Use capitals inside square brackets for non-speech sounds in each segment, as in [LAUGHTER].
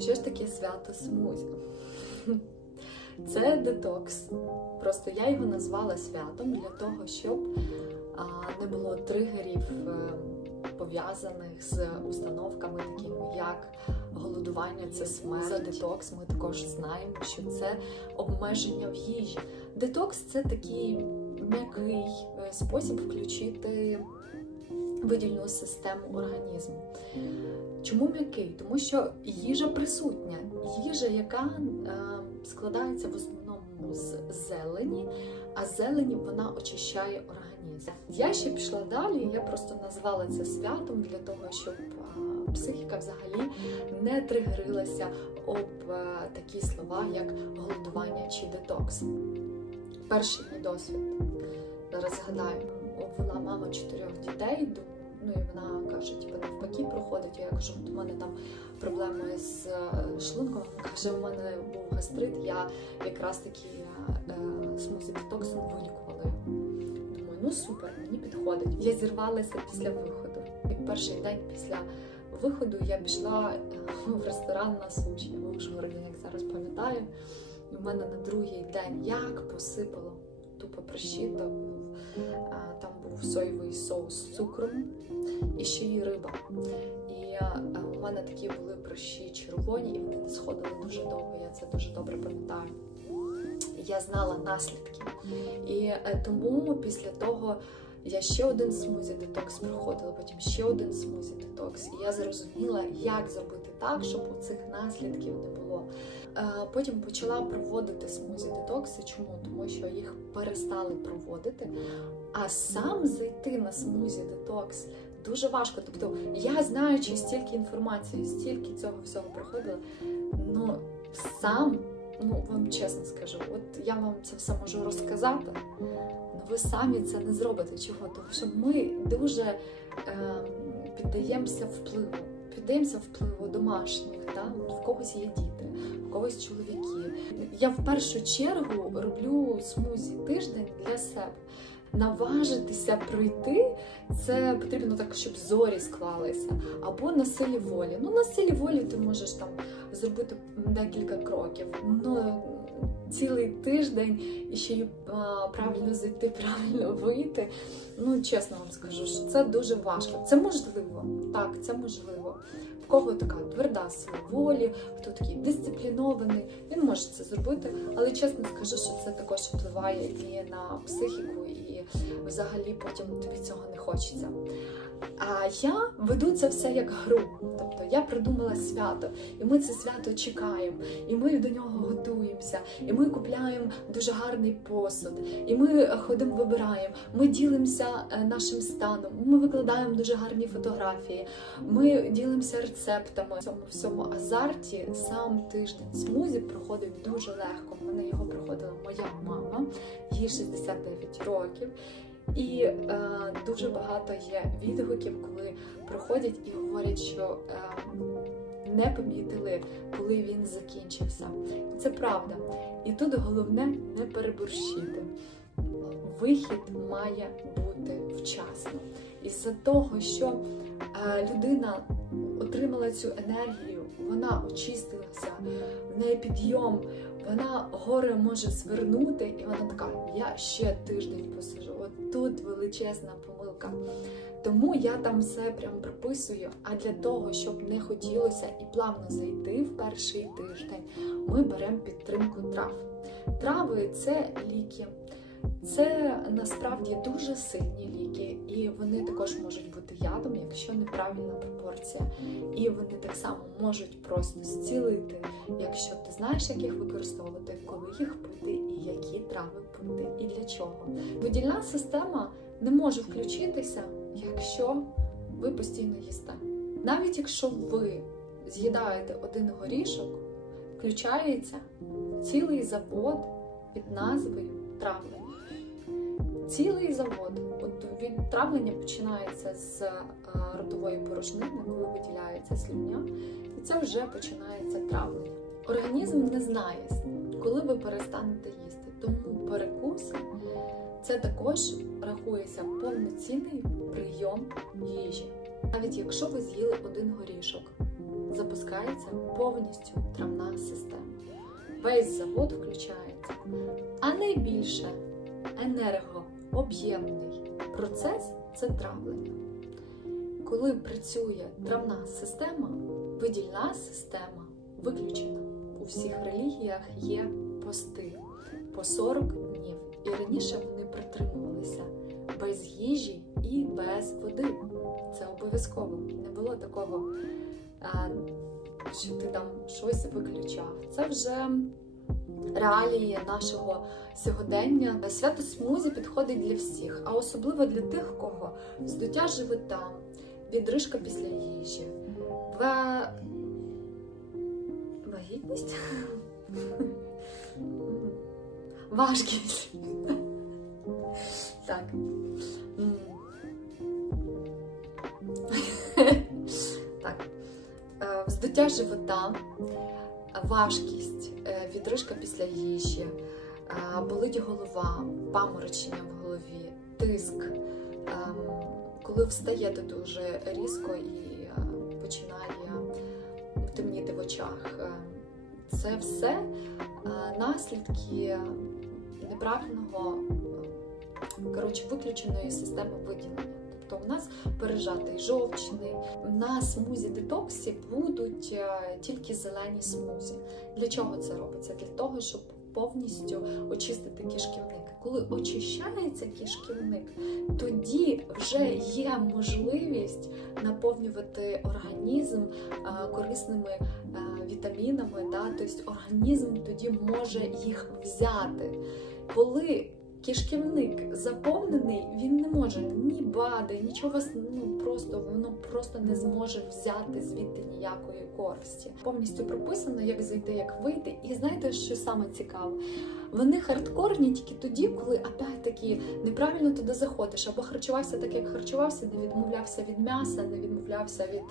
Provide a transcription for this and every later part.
Що ж таке свято смузі? [LAUGHS] Це детокс. Просто я його назвала святом для того, щоб не було тригерів е, пов'язаних з установками, такими як голодування, це смерть. За детокс ми також знаємо, що це обмеження в їжі. Детокс це такий м'який е, спосіб включити видільну систему організму. Чому м'який? Тому що їжа присутня, їжа, яка е, складається в основному з зелені, а зелені вона очищає організм. Я ще пішла далі, я просто назвала це святом для того, щоб е, психіка взагалі не тригерилася об е, такі слова, як голодування чи детокс. Перший мій досвід. Зараз згадаю, була мама чотирьох дітей. Ну і вона каже, типу, навпаки проходить. Я кажу, у мене там проблеми з е, шлунком. Каже, у мене був гастрит, я якраз таки е, смузі детоксом вилікувала. Думаю, ну супер, мені підходить. Я зірвалася після виходу. І перший день після виходу я пішла е, в ресторан на суші в Ужгороді, як зараз пам'ятаю. І в мене на другий день як посипало тупо прищито. Був соєвий соус з цукром і ще й риба. І а, у мене такі були прищі червоні, і вони не сходили дуже довго. Я це дуже добре пам'ятаю. Я знала наслідки. І е, тому після того я ще один смузі детокс проходила, потім ще один смузі детокс. І я зрозуміла, як зробити так, щоб у цих наслідків не було. Е, Потім почала проводити смузі детокси. Чому? Тому що їх перестали проводити. А сам зайти на смузі детокс дуже важко. Тобто, я знаючи стільки інформації, стільки цього всього проходила, ну сам, ну вам чесно скажу, от я вам це все можу розказати. Ну ви самі це не зробите. Чого? Тому що ми дуже е, піддаємося впливу, піддаємося впливу домашніх, да? в когось є діти, в когось чоловіки. Я в першу чергу роблю смузі тиждень для себе. Наважитися пройти це потрібно так, щоб зорі склалися, або на силі волі. Ну, на силі волі ти можеш там зробити декілька кроків. Ну цілий тиждень і ще й а, правильно зайти, правильно вийти. Ну, чесно вам скажу, що це дуже важко. Це можливо, так, це можливо. Кого така тверда сила волі, хто такий дисциплінований, він може це зробити, але чесно скажу, що це також впливає і на психіку, і взагалі потім тобі цього не хочеться. А я веду це все як гру. Тобто я придумала свято, і ми це свято чекаємо, і ми до нього готуємося, і ми купляємо дуже гарний посуд, і ми ходимо, вибираємо. Ми ділимося е, нашим станом. Ми викладаємо дуже гарні фотографії. Ми ділимося рецептами. В цьому всьому азарті сам тиждень смузі проходить дуже легко. У мене його проходила моя мама, їй 69 років. І е, дуже багато є відгуків, коли проходять і говорять, що е, не помітили, коли він закінчився. Це правда. І тут головне не переборщити. Вихід має бути вчасно. Із-за того, що е, людина отримала цю енергію, вона очистилася, в неї підйом, вона горе може звернути, і вона така: я ще тиждень посижу. От тут величезна помилка. Тому я там все прям прописую. А для того, щоб не хотілося і плавно зайти в перший тиждень, ми беремо підтримку трав. Трави це ліки. Це насправді дуже сильні ліки, і вони також можуть бути ядом, якщо неправильна пропорція. І вони так само можуть просто зцілити, якщо ти знаєш, як їх використовувати, коли їх пити, і які трави пити, і для чого. Видільна система не може включитися, якщо ви постійно їсте. Навіть якщо ви з'їдаєте один горішок, включається цілий завод під назвою травлення. Цілий завод. Від травлення починається з е, ротової порожнини, коли виділяється слюня, і це вже починається травлення. Організм не знає, коли ви перестанете їсти. Тому перекус це також рахується повноцінний прийом їжі. Навіть якщо ви з'їли один горішок, запускається повністю травна система. Весь завод включається. А найбільше енергооб'ємний процес це травлення. Коли працює травна система, видільна система виключена. У всіх релігіях є пости по 40 днів. І раніше вони притримувалися без їжі і без води. Це обов'язково. Не було такого, що ти там щось виключав. Це вже реалії нашого сьогодення. Свято смузі підходить для всіх, а особливо для тих, кого здуття живота, відрижка після їжі, ва... вагітність. [LAUGHS] Важкість. Так. [LAUGHS] Так. Е, Вздуття живота, важкість, е, відрижка після їжі, болить голова, паморочення в голові, тиск. Ем, Коли встаєте дуже різко і е, починає темніти в очах. Е, Це все е, наслідки неправильного е, коротше, виключеної системи виділення. Тобто у нас пережатий жовчний. На смузі детоксі будуть е, тільки зелені смузі. Для чого це робиться? Для того, щоб повністю очистити кишківник. Коли очищається кишківник, тоді вже є можливість наповнювати організм е, корисними е, вітамінами. Тобто організм тоді може їх взяти. Коли кишківник заповнений, він не може ні бади, нічого ну просто воно просто не зможе взяти звідти ніякої користі. Повністю прописано, як зайти, як вийти. І знаєте, що саме цікаве? Вони хардкорні тільки тоді, коли опять-таки неправильно туди заходиш, або харчувався так, як харчувався, не відмовлявся від м'яса, не відмовлявся від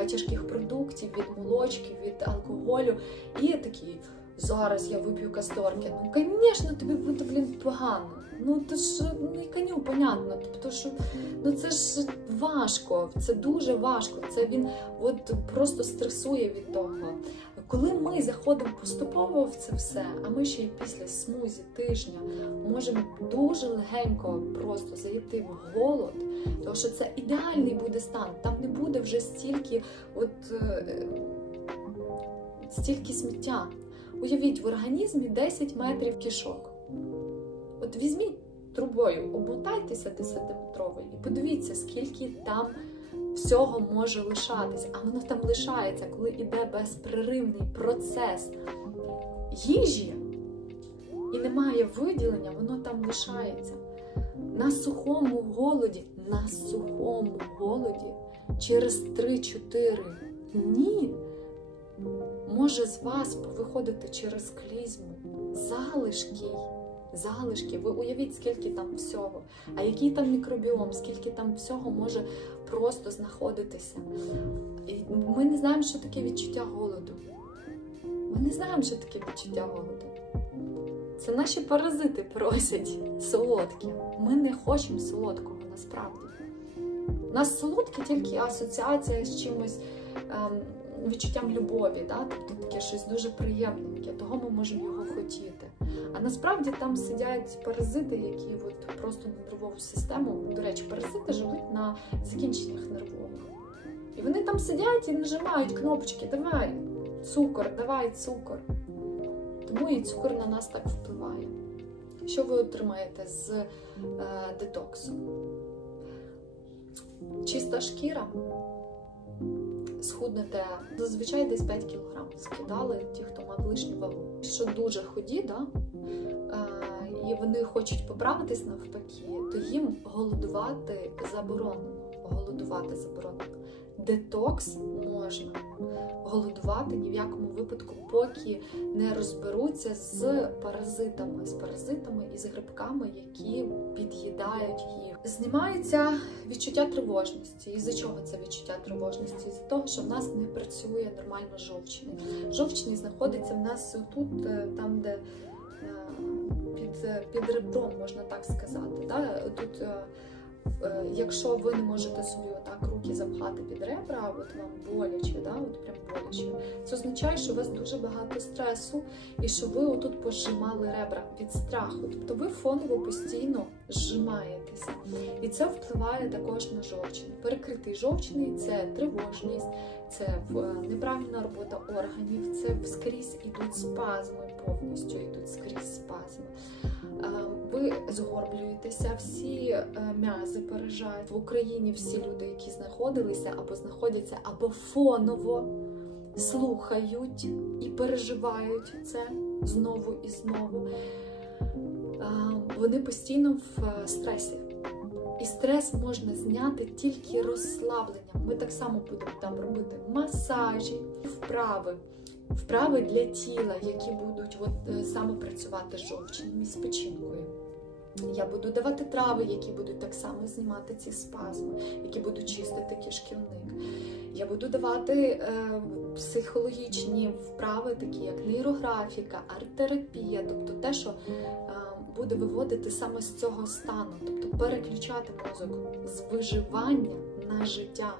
е, тяжких продуктів, від молочки, від алкоголю. І такий зараз я вип'ю касторки. Ну, звісно, тобі буде, блін, погано. Ну, то ж, ну, і коню, понятно. Тобто, що ну це ж важко, це дуже важко. Це він от просто стресує від того. Коли ми заходимо поступово в це все, а ми ще й після смузі тижня можемо дуже легенько просто зайти в голод, тому що це ідеальний буде стан. Там не буде вже стільки, от е, стільки сміття. Уявіть, в організмі 10 метрів кишок. От візьміть трубою, обмотайтеся 10-метровою і подивіться, скільки там всього може лишатись. А воно там лишається, коли йде безперервний процес їжі і немає виділення, воно там лишається. На сухому голоді, на сухому голоді через 3-4 дні може з вас повиходити через клізму залишки. Залишки, ви уявіть, скільки там всього, а який там мікробіом, скільки там всього може просто знаходитися. Ми не знаємо, що таке відчуття голоду. Ми не знаємо, що таке відчуття голоду. Це наші паразити просять солодкі. Ми не хочемо солодкого насправді. У нас солодке тільки асоціація з чимось ем, відчуттям любові, да? тобто таке щось дуже приємненьке, того ми можемо його хотіти. А насправді там сидять паразити, які от просто на нервову систему. До речі, паразити живуть на закінченнях нервових. І вони там сидять і нажимають кнопочки Давай цукор, давай цукор. Тому і цукор на нас так впливає. Що ви отримаєте з е, детоксу? Чиста шкіра, схуднете зазвичай десь 5 кг скидали ті, хто мав лишню вагу. Що дуже худі, да? е, і вони хочуть поправитись навпаки, то їм голодувати заборонено. Голодувати заборонено. Детокс можна. Голодувати ні в якому випадку, поки не розберуться з паразитами, з паразитами і з грибками, які під'їдають їх. Знімається відчуття тривожності. І за чого це відчуття тривожності? З того, що в нас не працює нормально жовчний. Жовчний знаходиться в нас тут, е, там, де е, під, під ребром, можна так сказати. Тут е, е, якщо ви не можете собі отак руки запхати під ребра, от вам боляче, да, от прям боляче, це означає, що у вас дуже багато стресу і що ви отут пожимали ребра від страху. Тобто ви фоново постійно зжимаєтеся. І це впливає також на жовчний. Перекритий жовчний це тривожність, це е, неправильна робота органів, це скрізь ідуть спазми, повністю йдуть скрізь спазми. Е, Ви згорблюєтеся, всі е, м'язи пережають. В Україні всі люди, які знаходилися або знаходяться, або фоново слухають і переживають це знову і знову. Вони постійно в е, стресі. І стрес можна зняти тільки розслабленням. Ми так само будемо там робити масажі, вправи, вправи для тіла, які будуть от, е, саме працювати з жовчним і з печінкою. Я буду давати трави, які будуть так само знімати ці спазми, які будуть чистити кишківник. Я буду давати е, психологічні вправи, такі як нейрографіка, арт-терапія, тобто те, що е, буде виводити саме з цього стану, тобто переключати мозок з виживання на життя.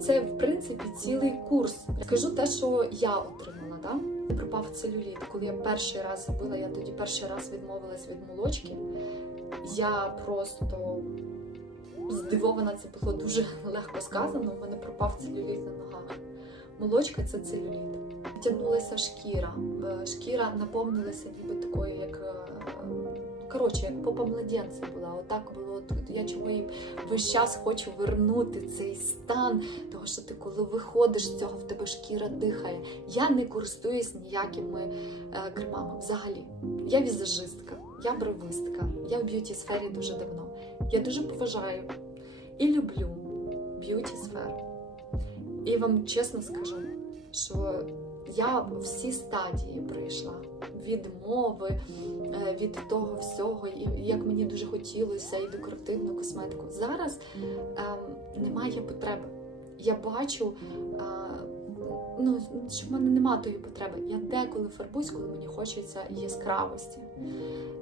Це, в принципі, цілий курс. Скажу те, що я отримала. Да? Пропав целюліт. Коли я перший раз зробила, я тоді перший раз відмовилась від молочки. Я просто здивована, це було дуже легко сказано. У мене пропав целюліт на ногах. Молочка це целюліт. Тягнулася шкіра. Е, Шкіра наповнилася ніби такою, як е, коротше, як попа младенця була. Отак було тут. Я чого і весь час хочу вернути цей стан, того що ти коли виходиш з цього, в тебе шкіра дихає. Я не користуюсь ніякими е, кремами взагалі. Я візажистка, я бровистка, я в б'юті сфері дуже давно. Я дуже поважаю і люблю б'юті сферу. І вам чесно скажу, що я всі стадії пройшла відмови е, від того всього, і як мені дуже хотілося, і декоративну косметику. Зараз ем, немає потреби. Я бачу, е, ну, що в мене немає тої потреби. Я деколи фарбуюсь, коли мені хочеться яскравості.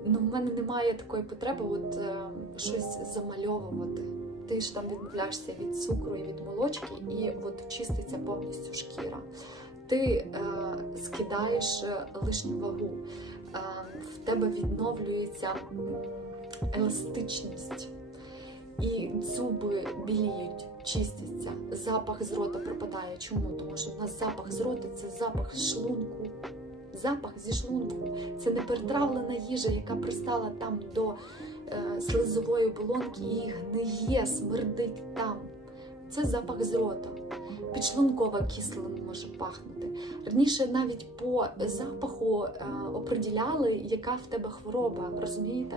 Ну, в мене немає такої потреби от, е, щось замальовувати. Ти ж там відмовляєшся від цукру і від молочки, і от чиститься повністю шкіра. Ти е, скидаєш е, лишню вагу, е, в тебе відновлюється еластичність, і зуби біліють, чистяться, запах з рота пропадає. Чому? Тому що в нас запах з рота це запах шлунку. Запах зі шлунку. Це не перетравлена їжа, яка пристала там до е, слизової оболонки і гниє, смердить там. Це запах з рота. Підшлункова кислим може пахнути. Раніше навіть по запаху е, оприділяли, яка в тебе хвороба. Розумієте?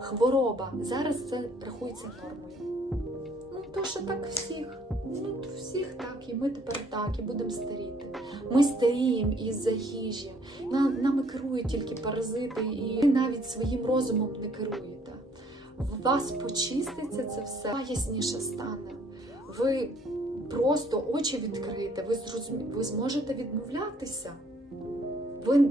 Хвороба. Зараз це рахується нормою. Ну, то що так всіх. Ну, всіх так, і ми тепер так, і будемо старіти. Ми старіємо із-за їжі. Нами керують тільки паразити, і ви навіть своїм розумом не керуєте. В вас почиститься це все, ясніше стане. Ви просто очі відкриєте, ви, зрозумі... ви зможете відмовлятися. Ви...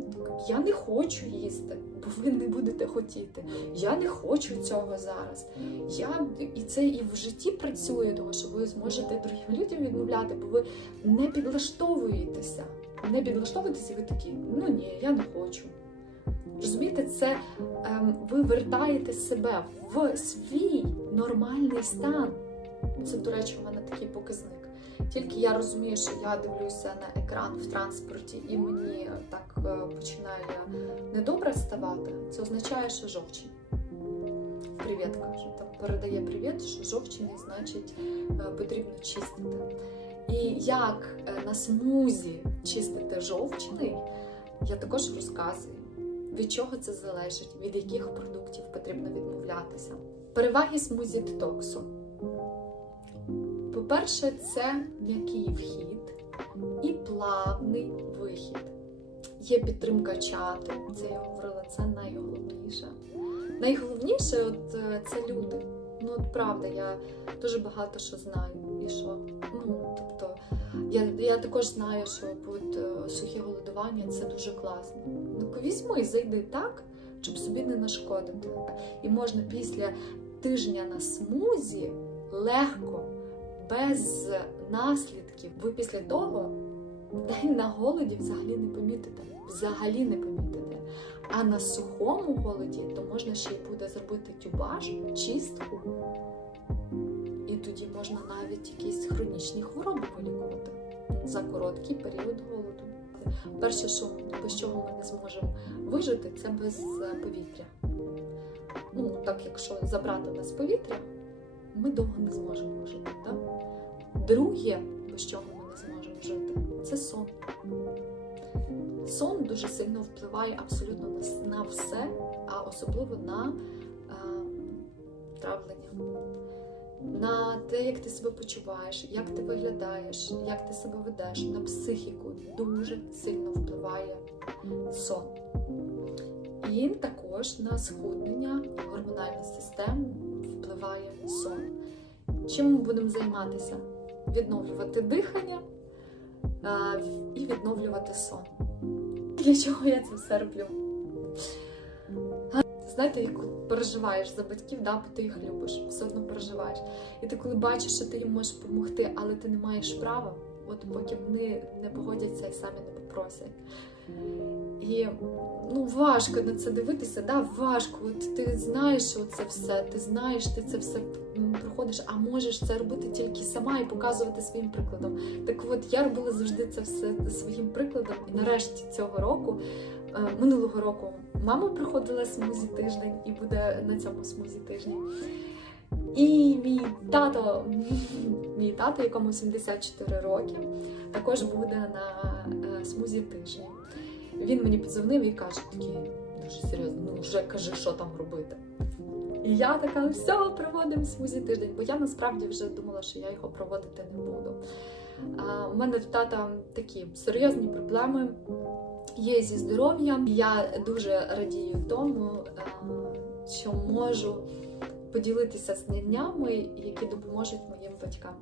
Я не хочу їсти, бо ви не будете хотіти. Я не хочу цього зараз. Я... І це і в житті працює, тому що ви зможете другим людям відмовляти, бо ви не підлаштовуєтеся. Не підлаштовуєтеся, і ви такі, ну ні, я не хочу. Розумієте, це ем, ви вертаєте себе в свій нормальний стан. Це, до речі, у мене такий показник. Тільки я розумію, що я дивлюся на екран в транспорті і мені так е, починає недобре ставати, це означає, що жовчий. Привіт, каже, там передає привіт, що жовчний, значить, е, потрібно чистити. І як е, на смузі чистити жовчний, я також розказую, від чого це залежить, від яких продуктів потрібно відмовлятися. Переваги смузі детоксу. По-перше, це м'який вхід і плавний вихід. Є підтримка чату, це я говорила, це найголовніше. Найголовніше от, е, це люди. Ну, от правда, я дуже багато що знаю. І що, ну, тобто, я, я також знаю, що от, е, сухе голодування це дуже класно. Ну, візьми і зайди так, щоб собі не нашкодити. І можна після тижня на смузі легко, без наслідків, ви після того день на голоді взагалі не помітите. Взагалі не помітите. А на сухому голоді то можна ще й буде зробити тюбаж, чистку. І тоді можна навіть якісь хронічні хвороби вилікувати за короткий період голоду. Перше, що без чого ми не зможемо вижити, це без е, повітря. Ну, так якщо забрати нас повітря, ми довго не зможемо вижити. Так? Друге, без чого ми не зможемо жити, це сон. Сон дуже сильно впливає абсолютно на, все, а особливо на е, травлення. На те, як ти себе почуваєш, як ти виглядаєш, як ти себе ведеш, на психіку дуже сильно впливає сон. І також на схуднення і гормональну систему впливає сон. Чим ми будемо займатися? Відновлювати дихання і відновлювати сон. Для чого я це все роблю? Знаєте, як переживаєш за батьків, да, бо ти їх любиш, все одно переживаєш. І ти коли бачиш, що ти їм можеш допомогти, але ти не маєш права, от поки вони не погодяться і самі не попросять. І ну, важко на це дивитися, да, важко. От ти знаєш це все, ти знаєш, ти це все м, проходиш, а можеш це робити тільки сама і показувати своїм прикладом. Так от я робила завжди це все своїм прикладом, і нарешті цього року, е, минулого року, мама приходила смузі тиждень і буде на цьому смузі тижні. І мій тато, мій тато, якому 74 роки, також буде на е, смузі тижні. Він мені подзвонив і каже, такий дуже серйозно, ну вже кажи, що там робити. І я така, все, проводимо смузі тиждень, бо я насправді вже думала, що я його проводити не буду. А, у мене в тата такі серйозні проблеми є зі здоров'ям. Я дуже радію тому, що можу поділитися знаннями, які допоможуть моїм батькам.